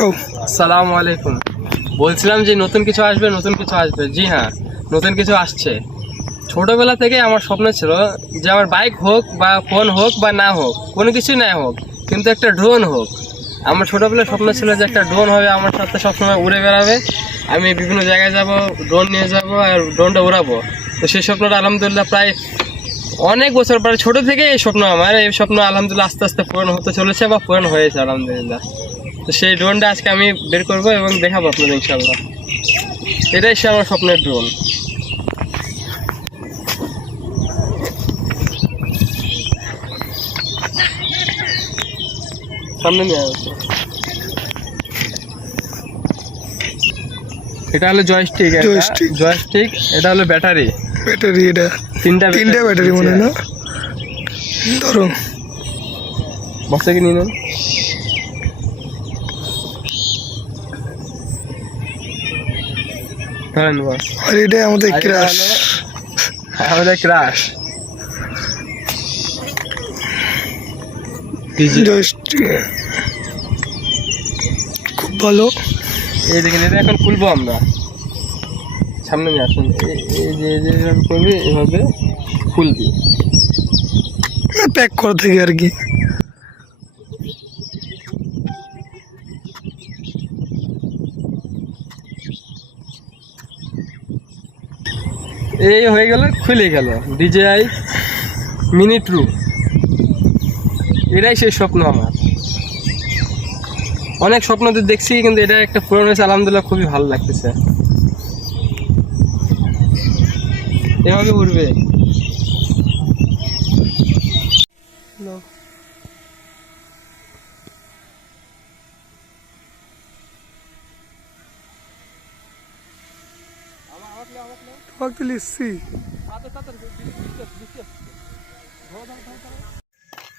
আসসালামু আলাইকুম। বলছিলাম যে নতুন কিছু আসবে, নতুন কিছু আসবে। জি হ্যাঁ, নতুন কিছু আসছে। ছোটোবেলা থেকে আমার স্বপ্ন ছিল যে আমার বাইক হোক বা ফোন হোক বা না হোক, কোনো কিছুই না হোক, কিন্তু একটা ড্রোন হোক। আমার ছোটোবেলার স্বপ্ন ছিল যে একটা ড্রোন হবে, আমার সাথে সবসময় উড়ে বেড়াবে, আমি বিভিন্ন জায়গায় যাব, ড্রোন নিয়ে যাব আর ড্রোনটা উড়াবো। তো সেই স্বপ্নটা আলহামদুলিল্লাহ প্রায় অনেক বছর পরে, ছোটো থেকে এই স্বপ্ন, আমার এই স্বপ্ন আলহামদুলিল্লাহ আস্তে আস্তে পূরণ হতে চলেছে বা পূরণ হয়েছে আলহামদুলিল্লাহ। তো সেই ড্রোনটা আজকে আমি বের করবো এবং দেখাবো আপনাদের ইনশাল্লাহ। এটাই সে আমার স্বপ্নের ড্রোন। সামনে নিয়ে আসো। এটা হলো জয়স্টিক, জয়স্টিক। এটা হলো ব্যাটারি, এটা তিনটা ব্যাটারি মনে হয় না? ধরো বক্সটাকে নিয়ে নেন। ধরেন বস। আর এটাই আমাদের ক্রাশ। আমাদের ক্রাশ খুব ভালো। এই দেখেন, এটা এখন খুলবো আমরা। সামনে নিয়ে আসুন। এই যে যেভাবে করবি এভাবে খুলবি, প্যাক করা থেকে আর কি। এই হয়ে গেল, খুলে গেল DJI মিনি ট্রু। এটাই সেই স্বপ্ন আমার। অনেক স্বপ্ন তো দেখছি, কিন্তু এটা একটা পূরণ হয়েছে আলহামদুলিল্লাহ, খুবই ভালো লাগতেছে। এভাবে উঠবে।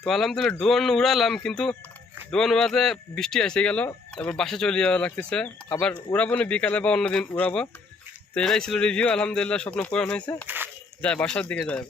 তো আলহামদুলিল্লাহ ড্রোন উড়ালাম, কিন্তু ড্রোন উড়াতে বৃষ্টি এসে গেল, তারপর বাসা চলে যাওয়া লাগতেছে। আবার উড়াবো না, বিকালে বা অন্যদিন উড়াবো। তো এটাই ছিল রিভিউ। আলহামদুলিল্লাহ স্বপ্ন পূরণ হয়েছে। যাই বাসার দিকে যাই।